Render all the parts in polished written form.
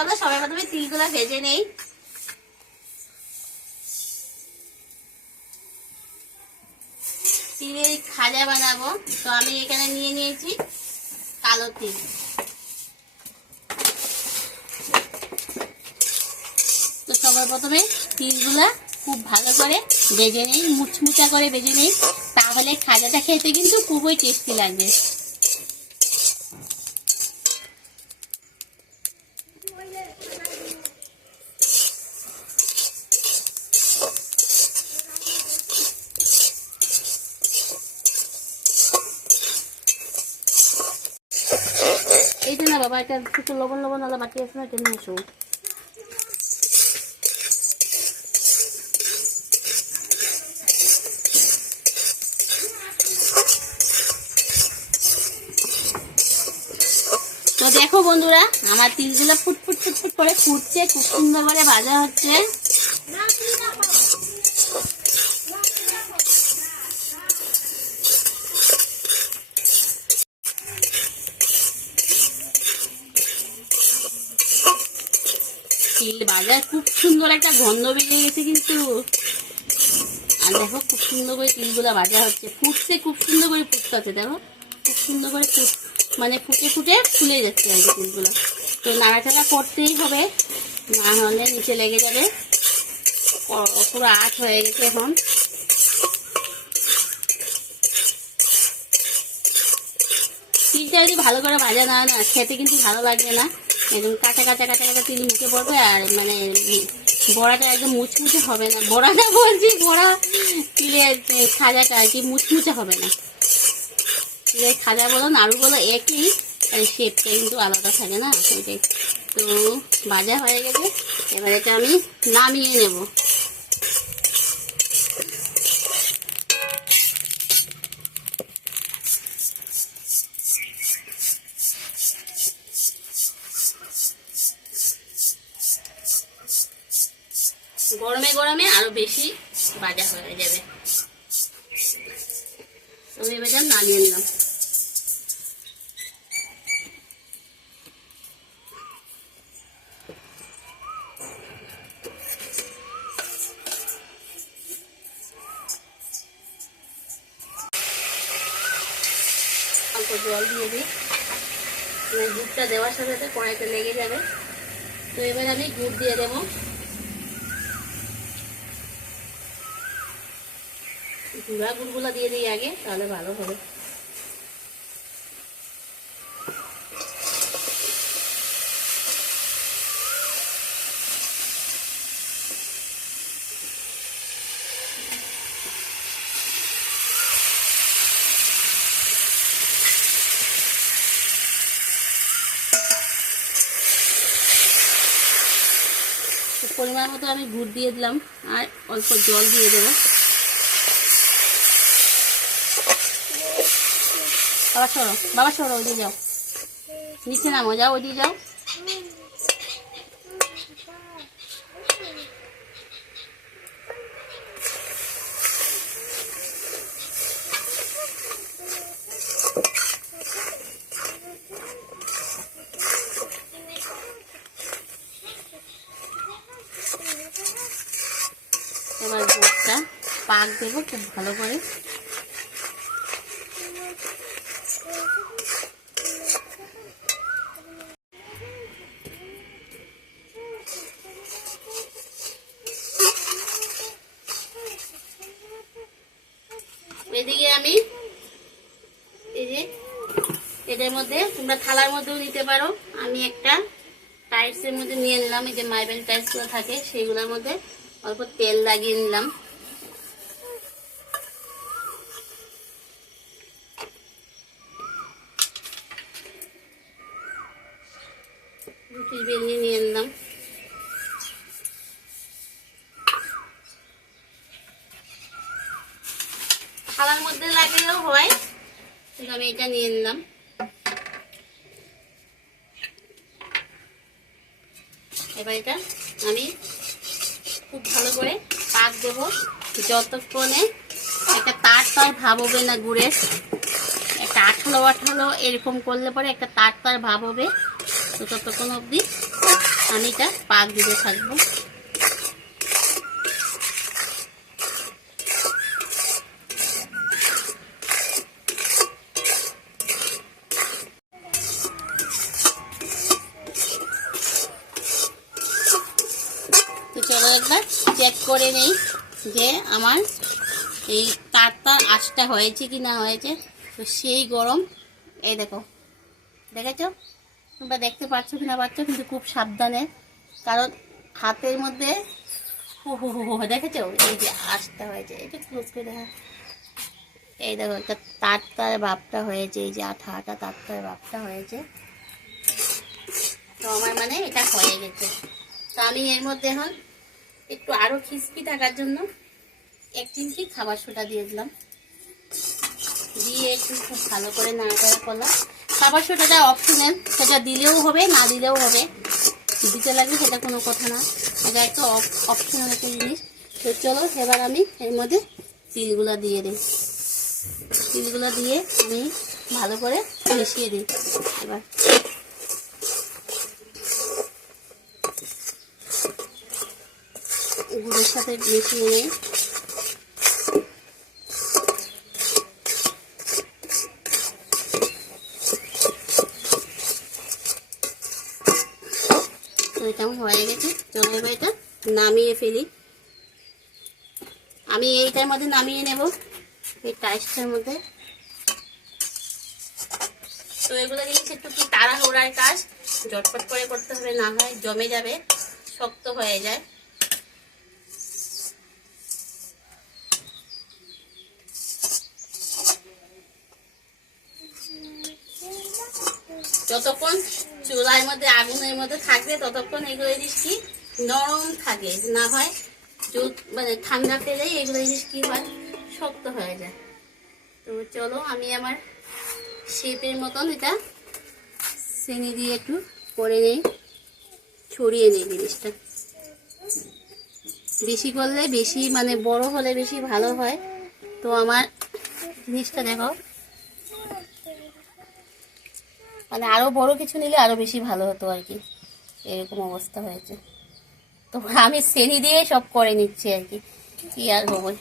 চলো সবাই প্রথমে তিলগুলা ভেজে নেই। তিলের খাজা বানাবো, তো আমি এখানে নিয়ে নিয়েছি কালো তিল। তো সবার প্রথমে তিলগুলা খুব ভালো করে ভেজে নেই, মুচমুচা করে ভেজে নেই, তাহলে খাজাটা খেতে কিন্তু খুবই টেস্টি লাগবে। এই যে না বাবা, এটা একটু লবণ লবণ আলা বাকি আছে না, এটা নিয়ে এসো। তো দেখো বন্ধুরা, আমার তিলগুলো ফুটফুট ফুটফুট করে ফুটছে, খুব সুন্দর করে ভাজা হচ্ছে। তিল ভাজা খুব সুন্দর একটা গন্ধ বেরিয়ে গেছে কিন্তু। আর দেখো খুব সুন্দর করে তিলগুলা ভাজা হচ্ছে, ফুটছে, খুব সুন্দর করে ফুটতে, দেখো খুব সুন্দর করে মানে ফুটে ফুটে ফুলে যাচ্ছে আর কি তিলগুলো। তো নাড়াচাড়া করতেই হবে, না হলে নিচে লেগে যাবে। পুরো আঁচ হয়ে গেছে এখন। তিলটা যদি ভালো করে ভাজা না না খেতে কিন্তু ভালো লাগবে না, একদম কাঁচা কাঁচা কাঁচা কাঁচা তিল মুখে পড়বে, আর মানে বড়াটা একদম মুচমুচে হবে না। বড়াটা বলছি, বড়া তিলের খাজাটা আর কি মুচমুচে হবে না। তিলের খাজা বলো নাড়ু বলো একই, শেপটা কিন্তু আলাদা থাকে না ওইটাই। তো ভাজা হয়ে গেছে, এবার এটা আমি নামিয়ে নেব। গরমে গরমে আরো বেশি ভাজা হয়ে যাবে। আমি এবার নামিয়ে নিলাম। অল্প জল দিয়ে দিই, গুড়টা দেওয়ার সাথে সাথে কড়াইতে লেগে যাবে। তো এবার আমি গুড় দিয়ে দেবো। গুঁড়া গুড়গুলা দিয়ে দিই আগে, তাহলে ভালো হবে। পরিমাণ মতো আমি গুড় দিয়ে দিলাম, আর অল্প জল দিয়ে দেবো। বাবা সরো, বাবা সরো, ওইদিকে যাও, নিচে নামো, যাও ওইদিকে যাও। এবার গুড়টা পাক দেবো খুব ভালো করে। এদিকে আমি এই যে এদের মধ্যে তোমরা থালার মধ্যেও দিতে পারো, আমি একটা টাইটসের মধ্যে নিয়ে নিলাম। এই যে মাইবেল টাইটসগুলো থাকে সেইগুলোর মধ্যে অল্প তেল লাগিয়ে নিলাম। রুটি বেলিয়ে নিয়ে নিলাম। থালার মধ্যে লাগলেও হয়, কিন্তু আমি এটা নিয়ে নিলাম। এবার এটা আমি খুব ভালো করে পাক দেবো, যতক্ষণে একটা তার তার ভাব হবে না গুড়ের, একটা আঠালো আঠালো এরকম করলে পরে একটা তার তার ভাব হবে। তো ততক্ষণ অবধি আমি এটা পাক দিতে থাকবো। তো চলো একবার চেক করে নেই যে আমার এই তারটা আঁচটা হয়েছে কি না হয়েছে। তো সেই গরম, এই দেখো, দেখেছো তোমরা, দেখতে পাচ্ছ কি না পাচ্ছ, কিন্তু খুব সাবধানে, কারণ হাতের মধ্যে হু হু হু হু দেখেছো এই যে আঁচটা হয়েছে, এটা ক্লোজ করে দেখা। এই দেখো একটা তার ভাবটা হয়েছে, এই যে আঠা আঠা তার ভাবটা হয়েছে। তো আমার মানে এটা হয়ে গেছে। তো আমি এর মধ্যে এখন একটু আরো ক্রিস্পি থাকার জন্য 1 চিমটি খাবার সোডা দিয়ে দিলাম, দিয়ে একটু খুব ভালো করে নাড়াচাড়া করলাম। খাবার সোডাটা অপশনাল, সেটা দিলেও হবে না দিলেও হবে, দিতে লাগবে সেটা কোনো কথা না, এটা একটা অপশনাল একটা জিনিস। তো চলো এবার আমি এর মধ্যে তিলগুলা দিয়ে দিই, তিলগুলা দিয়ে আমি ভালো করে মিশিয়ে দিই। এবার গুড়ের সাথে মিশিয়ে নিই। এটা হয়ে গেছে, চলো এবার এটা নামিয়ে ফেলি। আমি এইটার মধ্যে নামিয়ে নেব, এই টাইসটার মধ্যে। তো এগুলো জিনিস একটু কি তাড়াহুড়ার কাজ, ঝটপট করে করতে হবে, না হয় জমে যাবে, শক্ত হয়ে যায়। যতক্ষণ চুলার মধ্যে আগুনের মধ্যে থাকবে ততক্ষণ এগুলো জিনিস কি নরম থাকে, না হয় মানে ঠান্ডা পেলেই এগুলো জিনিস কি হয় শক্ত হয়ে যায়। তো চলো আমি আমার শেপের মতন এটা চিনি দিয়ে একটু করে নেই, ছড়িয়ে নেই জিনিসটা। বেশি করলে বেশি, মানে বড় হলে বেশি ভালো হয়। তো আমার জিনিসটা দেখো, মানে আরো বড় কিছু নিলে আরো বেশি ভালো হতো আর কি, এরকম অবস্থা হয়েছে। তো আমি চিনি দিয়ে সব করে নিচ্ছি আর কি, কি আর হবে।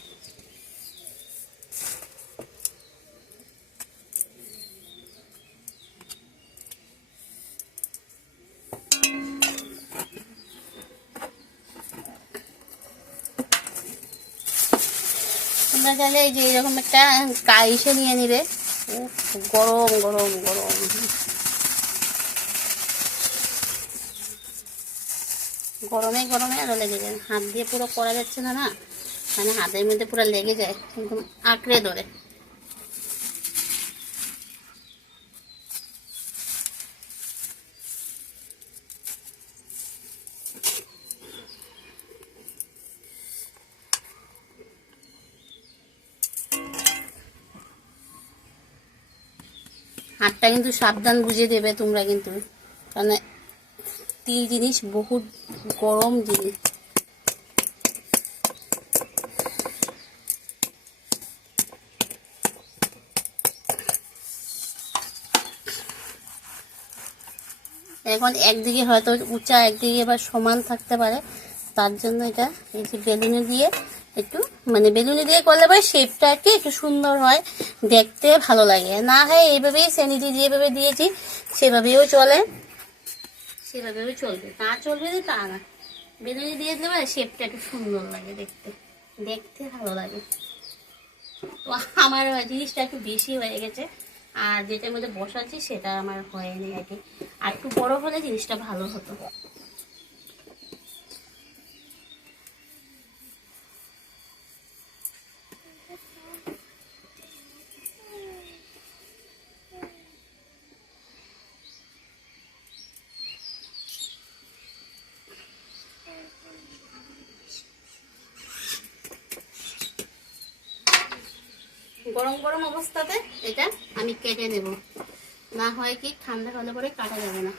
তোমরা চাইলে এই যে এরকম একটা কাইসে নিয়ে নিবে, গরম গরম গরম, গরমে গরমে আরো লেগে যায়, হাত দিয়ে পুরো করা যাচ্ছে না, না মানে হাতের মধ্যে পুরো লেগে যায়, একদম আঁকড়ে ধরে। হাতটা কিন্তু সাবধান বুঝে দেবে তোমরা কিন্তু, কারণ তিল জিনিস বহুত গরম জিনিস। এখন একদিকে হয়তো উঁচা, একদিকে আবার সমান থাকতে পারে, তার জন্য এটা এই যে বেলুনি দিয়ে একটু, মানে বেলুনি দিয়ে করলে পরে শেপটা আর কি একটু সুন্দর হয়, দেখতে ভালো লাগে। না হয় এইভাবেই সেনিটি যেভাবে দিয়েছি সেভাবেও চলে, সেভাবেও চলবে, তা চলবে না তা না, বেলুনি দিয়ে দিলে পরে শেপটা একটু সুন্দর লাগে, দেখতে দেখতে ভালো লাগে। তো আমার জিনিসটা একটু বেশি হয়ে গেছে, আর যেটার মধ্যে বসাচ্ছি সেটা আমার হয়নি আর কি, আর একটু বড় হলে জিনিসটা ভালো হতো। গরম গরম অবস্থাতে এটা আমি কেটে নেব, না হয় কি ঠান্ডা হলে পরে কাটা যাবে না।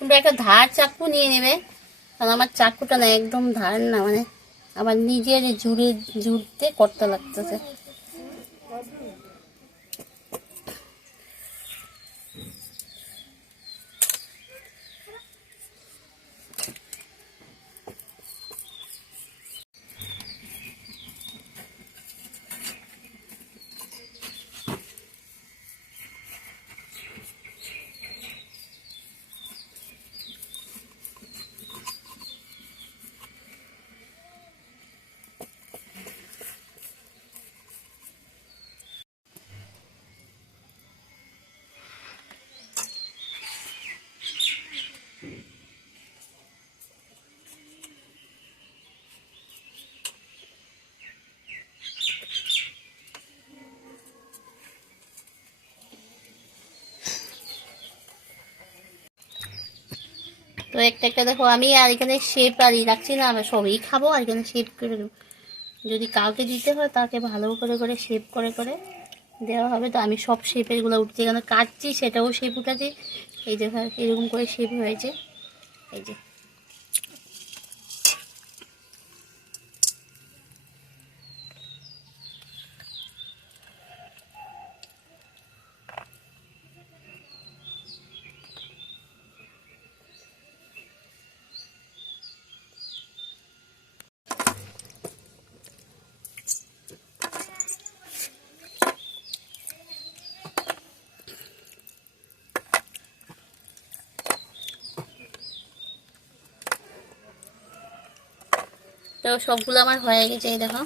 তোমরা একটা ধার চাকু নিয়ে নেবে, কারণ আমার চাকুটা না একদম ধার না, মানে আমার নিজের জুড়তে করতে লাগতেছে। তো একটা একটা দেখো, আমি আর এখানে শেপ আর রাখছি না, আমরা সবই খাবো আর এখানে শেপ করে দেবো। যদি কাউকে দিতে হয় তাকে ভালো করে করে শেপ করে করে দেওয়া হবে। তো আমি সব শেপের গুলো উঠছে, এখানে কাটছি সেটাও শেপ উঠাচ্ছি। এই যে এরকম করে শেপ হয়েছে, এই যে। তো সবগুলো আমার হয়ে গেছে, এই দেখো।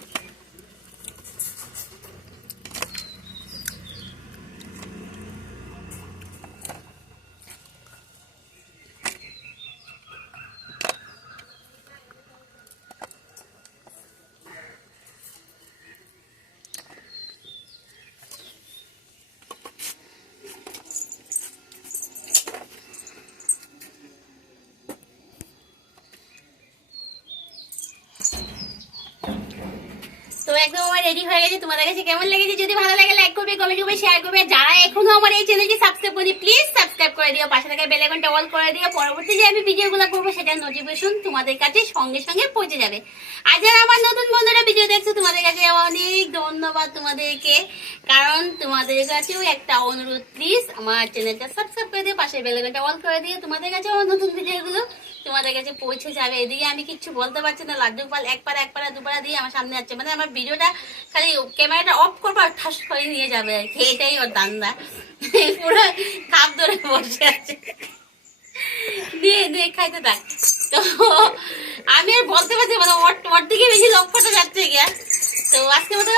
তো একদম আমার রেডি হয়ে গেছে। তোমাদের কাছে কেমন লেগেছে? যদি ভালো লাগে লাইক করবে, কমেন্ট করবে, শেয়ার করবে। যারা এখনো আমার এই চ্যানেলটি সাবস্ক্রাইব করেনি প্লিজ সাবস্ক্রাইব করে দিও, পাশে থাকা বেল আইকনটা অল করে দিও। পরবর্তী যে আমি ভিডিওগুলো করবো সেটার নোটিফিকেশন তোমাদের কাছে সঙ্গে সঙ্গে পৌঁছে যাবে। আর যারা আমার নতুন বন্ধুরা ভিডিও দেখছো, তোমাদের কাছে অনেক ধন্যবাদ তোমাদেরকে, কারণ তোমাদের কাছেও একটা অনুরোধ, প্লিজ আমার চ্যানেলটা সাবস্ক্রাইব করে দিও, পাশে বেল আইকনটা অল করে দিও। তোমাদের কাছে আমার নতুন ভিডিওগুলো তোমাদের কাছে পৌঁছে যাবে। এদিকে আমি কিচ্ছু বলতে পারছি না, লাড্ডু গোপাল একপারা দুপারা দিয়ে আমার সামনে যাচ্ছে, মানে আমার ভিডিওটা খালি ক্যামেরাটা অফ করবো আর ঠাস করে নিয়ে যাবে আর কি, এটাই ওর দান্দা। পুরো খাপ ধরে বসে আছে, নিয়ে খাইতে থাক। তো আমি আর বলতে পারছি মানে ওর দিকে বেশি লক্ষ্যটা যাচ্ছে গিয়া। তো আজকে মতো